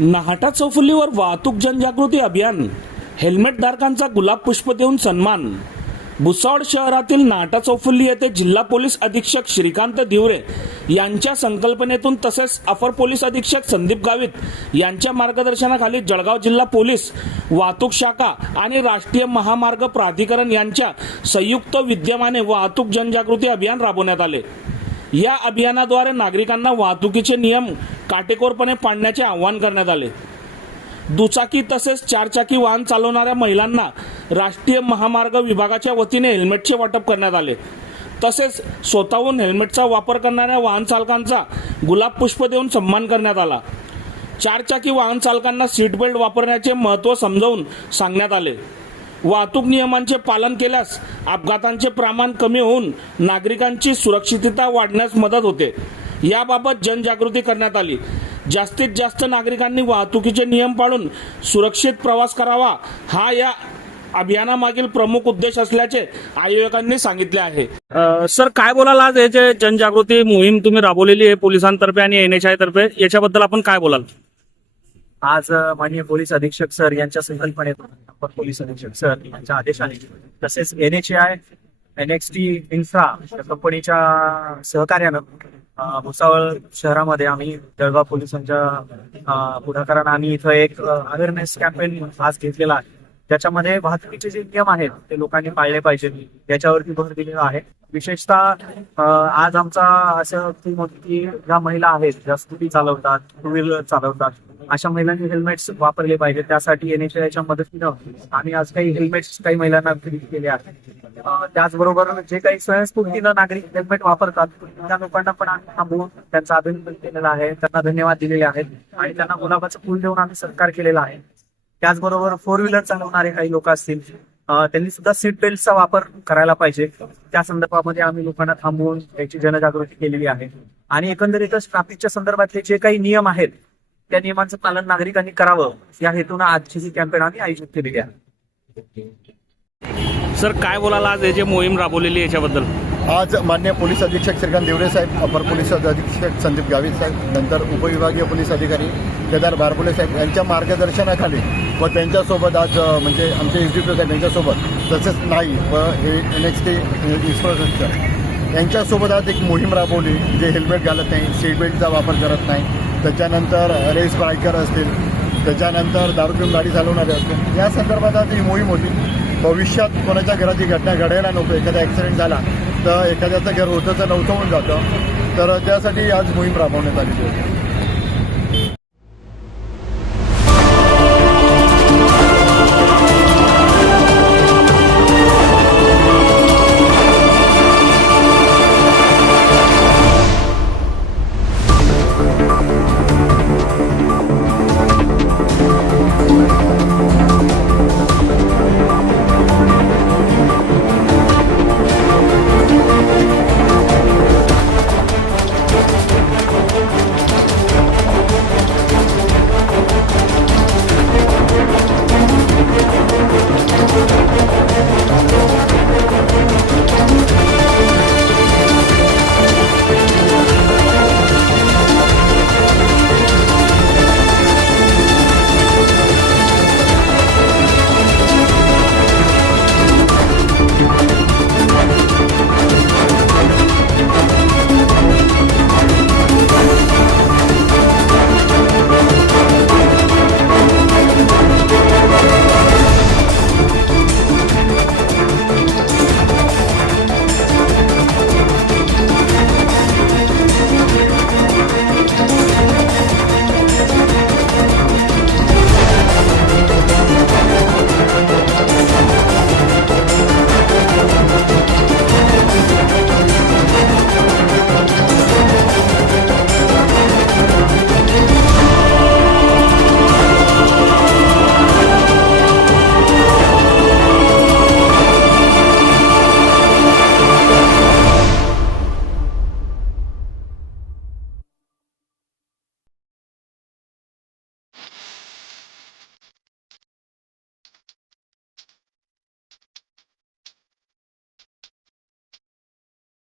नाहटा चौफुलीवर वाहतूक जनजागृती अभियान, हेल्मेट धारकांचा गुलाब पुष्प देऊन सन्मान। भुसावळ शहरातील नाहटा चौफुली येथे जिल्हा पोलीस अधीक्षक श्रीकांत धिवरे यांच्या संकल्पनेतून तसेच अपर पोलीस अधीक्षक संदीप गावित यांच्या मार्गदर्शनाखाली जळगाव जिल्हा पोलीस वाहतूक शाखा आणि राष्ट्रीय महामार्ग प्राधिकरण यांच्या संयुक्त विद्यमाने वाहतूक जनजागृती अभियान राबवण्यात आले। या अभियानाद्वारे नागरिकांना वाहतुकीचे नियम काटेकोरपणे पाळण्याचे आवाहन करण्यात आले। दुचाकी तसेच चारचाकी वाहन चालवणाऱ्या महिलांना राष्ट्रीय महामार्ग विभागाच्या वतीने हेल्मेटचे वाटप करण्यात आले। तसेच स्वतःहून हेल्मेटचा वापर करणाऱ्या वाहन चालकांचा गुलाब पुष्प देऊन सन्मान करण्यात आला। चारचाकी वाहन चालकांना सीट बेल्ट वापरण्याचे महत्त्व समजावून सांगण्यात आले। वाहतूक नियमांचे पालन केल्यास अपघातांचे प्रमाण कमी होऊन नागरिकांची सुरक्षितता वाढण्यास मदत होते। याबाबत जनजागृती करण्यात आली। जास्तीत जास्त नागरिकांनी वाहतुकीचे नियम पाळून सुरक्षित प्रवास करावा हा या अभियानामागील प्रमुख उद्देश असल्याचे आयोजकांनी सांगितले आहे। सर, काय बोलाल आज हे जे जनजागृती मोहीम तुम्ही राबवलेली आहे पोलिसांतर्फे आणि NHI तर्फे, याच्याबद्दल आपण काय बोलाल? आज माननीय पोलीस अधीक्षक सर यांच्या संकल्पनेतून अपर पोलीस अधीक्षक सर यांच्या आदेशाने तसेच NHI NXT इन्फ्रा कंपनीच्या सहकार्यानं भुसावळ शहरामध्ये आम्ही जळगाव पोलिसांच्या पुढाकारानं आम्ही इथं एक अवेअरनेस कॅम्पेन आज घेतलेला आहे। त्याच्यामध्ये वाहतुकीचे जे नियम आहेत ते लोकांनी पाळले पाहिजे याच्यावरती भर दिलेला आहे। विशेषतः आज आमचा असं थीम होती की ज्या महिला आहेत ज्या स्कूटी चालवतात, टू व्हीलर चालवतात, अशा महिलांनी हेल्मेट्स वापरले पाहिजे। त्यासाठी NHIच्या मदतीनं आम्ही आज काही हेल्मेट्स काही महिलांना वितरित केले आहेत। त्याचबरोबर जे काही स्वयंस्फूर्तीनं नागरिक हेल्मेट वापरतात त्या लोकांना पण आम्ही थांबवून त्यांचं अभिनंदन केलेलं आहे, त्यांना धन्यवाद दिलेले आहेत आणि त्यांना गुलाबाचं फूल देऊन आम्ही सत्कार केलेला आहे। त्याचबरोबर फोर व्हीलर चालवणारे काही लोक असतील त्यांनी सुद्धा सीट बेल्टचा वापर करायला पाहिजे। त्या संदर्भामध्ये आम्ही लोकांना थांबवून याची जनजागृती केलेली आहे आणि एकंदरीतच ट्रॅफिकच्या संदर्भातले जे काही नियम आहेत त्या नियमांचं पालन नागरिकांनी करावं या हेतून आजची ही कॅम्पेन आम्ही आयोजित केलेली आहे। सर, काय बोलाल आज हे जे मोहीम राबवलेली याच्याबद्दल? आज माननीय पोलीस अधीक्षक श्रीकांत धिवरे साहेब, अपर पोलीस अधीक्षक संदीप गावित साहेब, नंतर उपविभागीय पोलीस अधिकारी केदार बारपुले साहेब यांच्या मार्गदर्शनाखाली व त्यांच्यासोबत आज म्हणजे आमचे SDPO साहेब यांच्यासोबत तसेच नाही व NXT इन्फ्रास्ट्रक्चर यांच्यासोबत आज एक मोहीम राबवली। जे हेल्मेट घालत नाही, सीट बेल्टचा वापर करत नाही, त्याच्यानंतर रेस बायकर असतील, त्याच्यानंतर दारू पिऊन गाडी चालवणारे असतील, या संदर्भात आज ही मोहीम होती। भविष्यात कोणाच्या घराची घटना घडायला नको, एखादा ॲक्सिडेंट झाला तर एखाद्याचं घर होतं तर नव्हतं होऊन जातं, तर त्यासाठी आज मोहीम राबवण्यात आलेली होती।